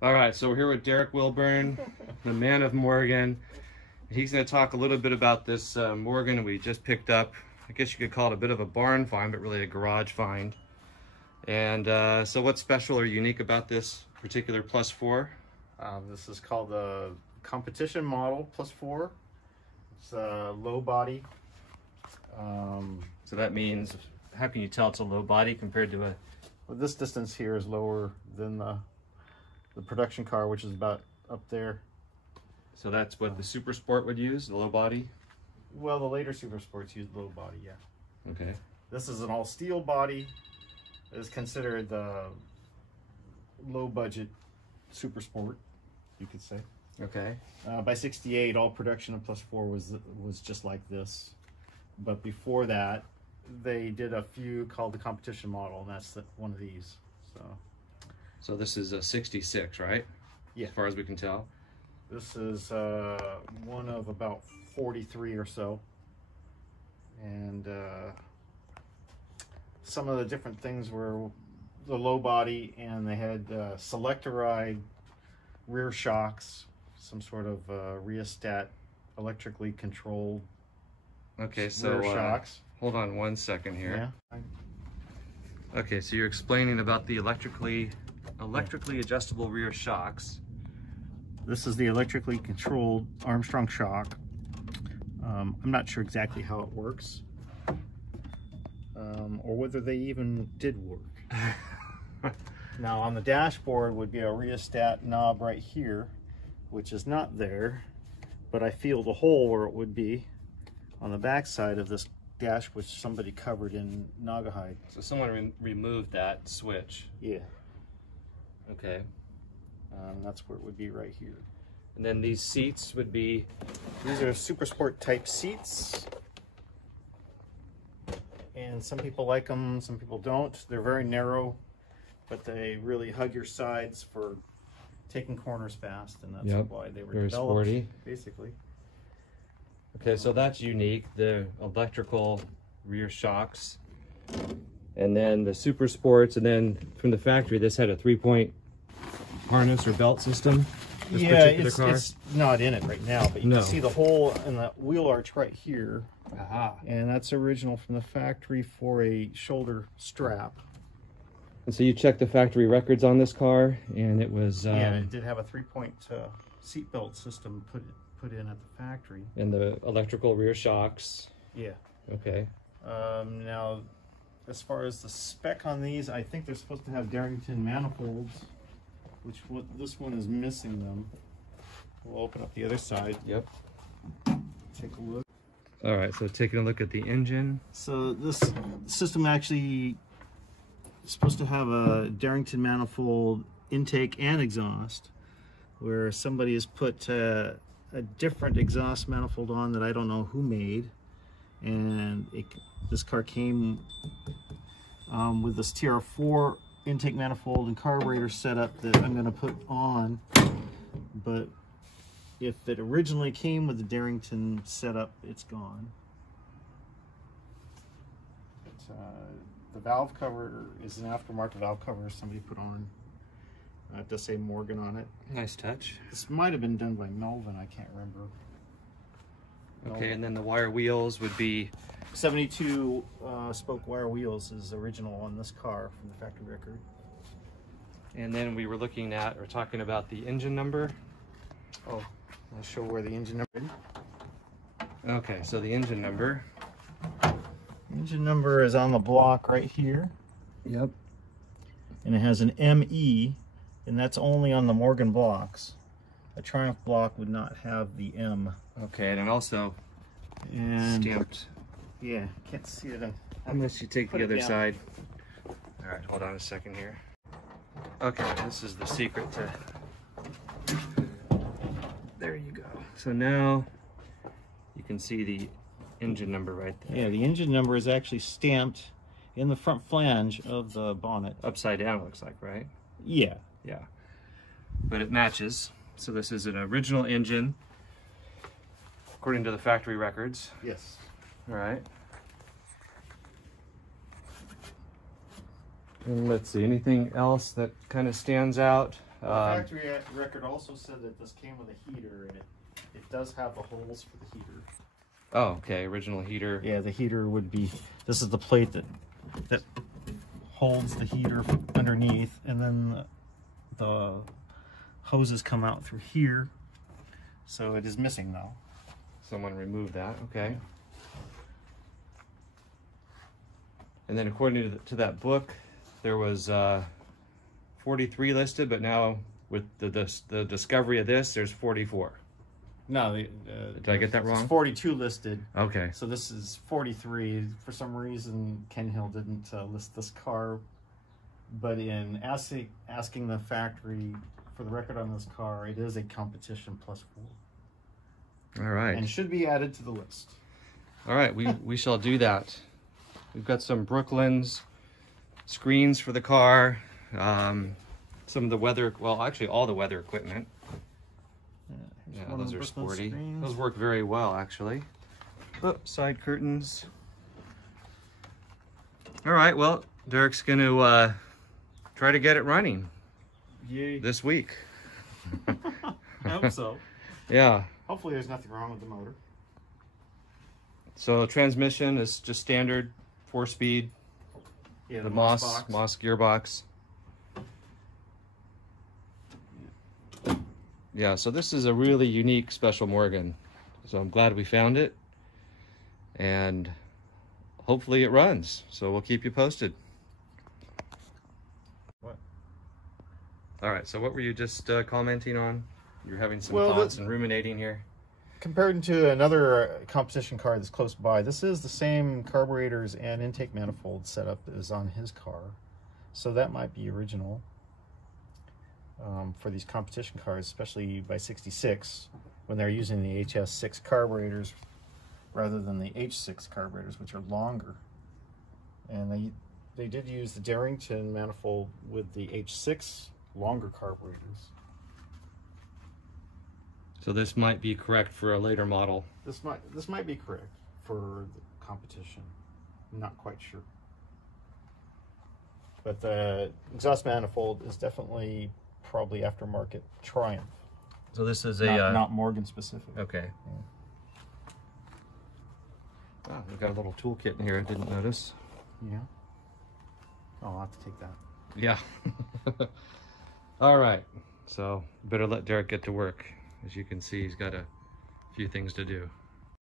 All right, so we're here with Derek Willburn, the man of Morgan. He's going to talk a little bit about this Morgan we just picked up. I guess you could call it a bit of a barn find, but really a garage find. And so what's special or unique about this particular Plus 4? This is called the competition model Plus 4. It's a low body. So that means, how can you tell it's a low body compared to a... Well, this distance here is lower than the production car, which is about up there. So that's what the Super Sport would use, the low body? Well, the later Super Sports use low body, yeah. Okay. This is an all steel body. It is considered the low budget Super Sport, you could say. Okay. By '68, all production of Plus 4 was just like this. But before that, they did a few called the competition model, and that's one of these. So this is a 66, right? Yeah. As far as we can tell. This is one of about 43 or so. And some of the different things were the low body, and they had selectoride rear shocks, some sort of rheostat, electrically controlled. Okay, so rear shocks. Hold on one second here. Yeah. Okay, so you're explaining about the electrically adjustable rear shocks. This is the electrically controlled Armstrong shock. I'm not sure exactly how it works, or whether they even did work. Now on the dashboard would be a rheostat knob right here, which is not there, but I feel the hole where it would be on the back side of this dash, which somebody covered in Naugahyde. So someone removed that switch. Yeah. Okay. That's where it would be right here. And then these seats would be... These are Super Sport type seats. And some people like them, some people don't. They're very narrow, but they really hug your sides for taking corners fast, and that's why they were very developed, sporty. Basically. Okay, so that's unique, the electrical rear shocks. And then the Super Sports, and then from the factory, this had a 3-point harness or belt system. This it's not in it right now, but you No. can see the hole in the wheel arch right here. Aha. And that's original from the factory for a shoulder strap. And so you checked the factory records on this car, and it was... yeah, it did have a 3-point seat belt system put in at the factory. And the electrical rear shocks. Yeah. Okay. Now, as far as the spec on these, I think they're supposed to have Darrington manifolds, which this one is missing them. We'll open up the other side. Yep. Take a look. All right, so taking a look at the engine. So this system actually is supposed to have a Darrington manifold intake and exhaust, where somebody has put a different exhaust manifold on that I don't know who made, and this car came with this TR4 intake manifold and carburetor setup that I'm going to put on. But if it originally came with the Darrington setup, it's gone. But, the valve cover is an aftermarket valve cover somebody put on. It does say Morgan on it. Nice touch. This might have been done by Melvin, I can't remember. Okay, and then the wire wheels would be... 72 spoke wire wheels is original on this car from the factory record. And then we were looking at, or talking about the engine number. Oh, I'll show where the engine number is. Okay, so the engine number. Engine number is on the block right here. Yep. And it has an ME, and that's only on the Morgan blocks. A Triumph block would not have the M. Okay, and then also stamped. Yeah, can't see it. Unless you take the other down. side. All right, hold on a second here. Okay, this is the secret to... There you go. So now you can see the engine number right there. Yeah, the engine number is actually stamped in the front flange of the bonnet. Upside down, it looks like, right? Yeah. Yeah. But it matches. So this is an original engine, according to the factory records. Yes. All right. And let's see, anything else that kind of stands out? The factory record also said that this came with a heater, and it does have the holes for the heater. Oh, okay, original heater. Yeah, the heater would be, this is the plate that holds the heater underneath, and then the hoses come out through here. So it is missing now. Someone removed that, okay. And then according to that book, there was 43 listed, but now with the discovery of this, there's 44. No, did I get that wrong? It's 42 listed. Okay. So this is 43. For some reason, Ken Hill didn't list this car, but in asking the factory for the record on this car, it is a competition +4. All right. And should be added to the list. All right, we shall do that. We've got some Brooklands screens for the car, some of the weather, well, actually all the weather equipment. Yeah, those are sporty. Screens. Those work very well, actually. Oh, side curtains. All right, well, Derek's going to try to get it running. Yay. This week. I hope so. Yeah. Hopefully there's nothing wrong with the motor. So transmission is just standard 4-speed. Yeah, the Moss gearbox. Yeah, so this is a really unique special Morgan. So I'm glad we found it. And hopefully it runs. So we'll keep you posted. What? All right, so what were you just commenting on? You're having some thoughts and ruminating here. Compared to another competition car that's close by, this is the same carburetors and intake manifold setup as on his car. So that might be original for these competition cars, especially by 66, when they're using the HS6 carburetors rather than the H6 carburetors, which are longer. And they did use the Darrington manifold with the H6 longer carburetors. So this might be correct for a later model. This might be correct for the competition. I'm not quite sure. But the exhaust manifold is definitely probably aftermarket Triumph. So this is not Morgan specific. Okay. Yeah. Oh, we've got a little toolkit in here I didn't notice. Yeah. Oh, I'll have to take that. Yeah. All right. So better let Derek get to work. As you can see, he's got a few things to do.